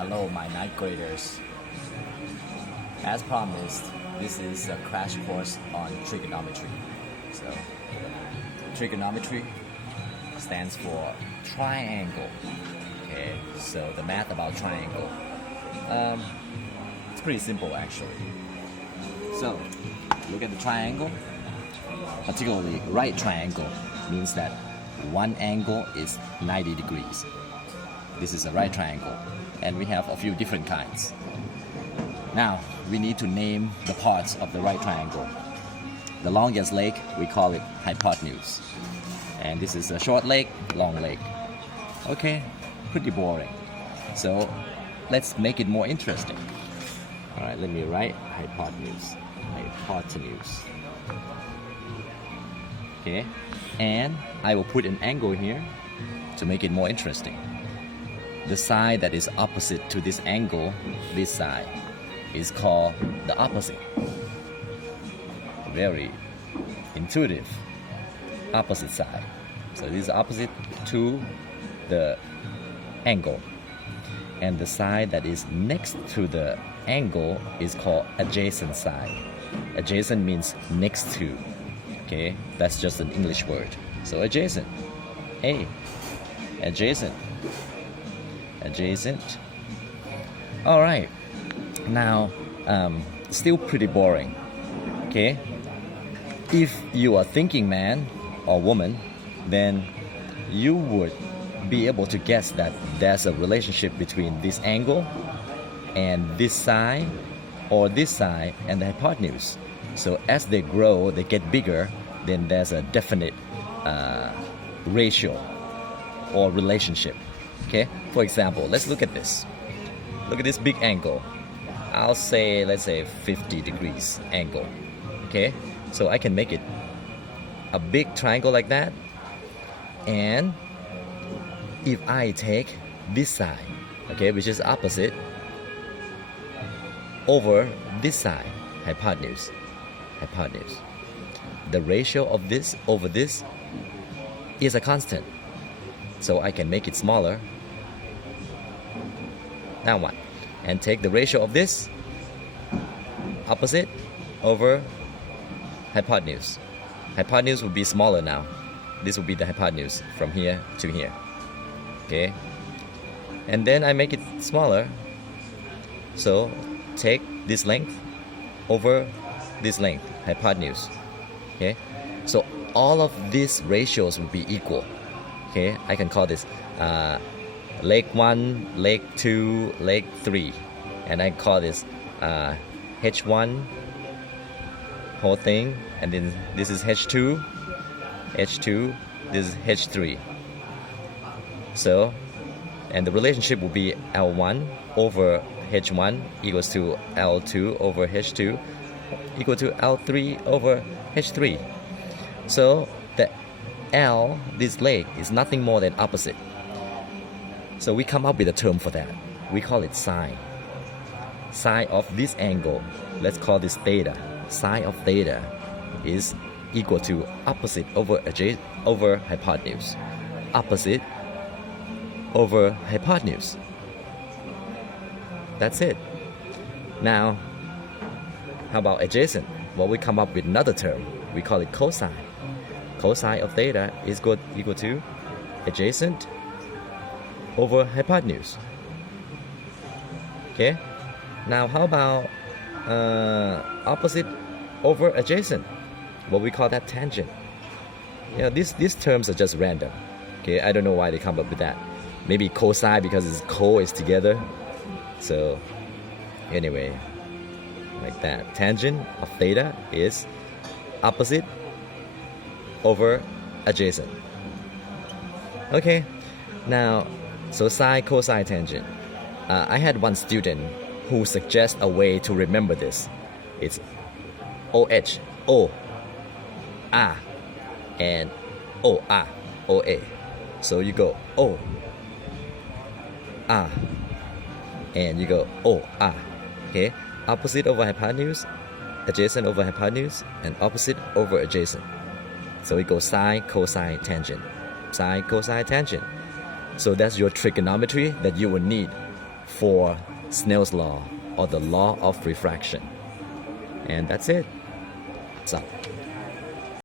Hello, my ninth graders. As promised, this is a crash course on trigonometry. So, trigonometry stands for triangle. Okay, so the math about triangle. It's pretty simple actually. So, look at the triangle. Particularly, right triangle means that one angle is 90 degrees. This is a right triangle, and we have a few different kinds. Now, we need to name the parts of the right triangle. The longest leg, we call it hypotenuse. And this is a short leg, long leg. Okay, pretty boring. So, let's make it more interesting. Alright, let me write hypotenuse. Hypotenuse. Okay, and I will put an angle here to make it more interesting. The side that is opposite to this angle, this side, is called the opposite. Very intuitive. Opposite side. So this is opposite to the angle. And the side that is next to the angle is called adjacent side. Adjacent means next to. Okay, that's just an English word. So adjacent. A. Adjacent. Adjacent. Alright. Now, still pretty boring. Okay? If you are thinking man or woman, then you would be able to guess that there's a relationship between this angle and this side, or this side and the hypotenuse. So as they grow, they get bigger, then there's a definite ratio or relationship. Okay? For example, let's look at this. Look at this big angle. Let's say 50 degrees angle. Okay? So I can make it a big triangle like that. And if I take this side, okay, which is opposite, over this side, hypotenuse. The ratio of this over this is a constant. So I can make it smaller. Now what? And take the ratio of this opposite over hypotenuse. Hypotenuse will be smaller now. This will be the hypotenuse from here to here. Okay? And then I make it smaller. So take this length over this length, hypotenuse. Okay? So all of these ratios will be equal. Okay? I can call this leg 1, leg 2, leg 3. And I call this H1 whole thing. And then this is H2, this is H3. So, and the relationship will be L1 over H1 equals to L2 over H2 equal to L3 over H3. So the L, this leg, is nothing more than opposite. So we come up with a term for that. We call it sine. Sine of this angle, let's call this theta. Sine of theta is equal to opposite over hypotenuse. Opposite over hypotenuse. That's it. Now, how about adjacent? Well, we come up with another term. We call it cosine. Cosine of theta is equal to adjacent over hypotenuse. Okay? Now, how about opposite over adjacent? Well, we call that tangent. Yeah, these terms are just random. Okay, I don't know why they come up with that. Maybe cosine because it's is together. So, anyway, like that. Tangent of theta is opposite over adjacent. Okay, now, so sine, cosine, tangent. I had one student who suggests a way to remember this. It's OH, O, A, and OA, OA. So you go O, A, and you go O, A. Okay? Opposite over hypotenuse, adjacent over hypotenuse, and opposite over adjacent. So we go sine, cosine, tangent. Sine, cosine, tangent. So that's your trigonometry that you will need for Snell's law or the law of refraction. And that's it. What's up?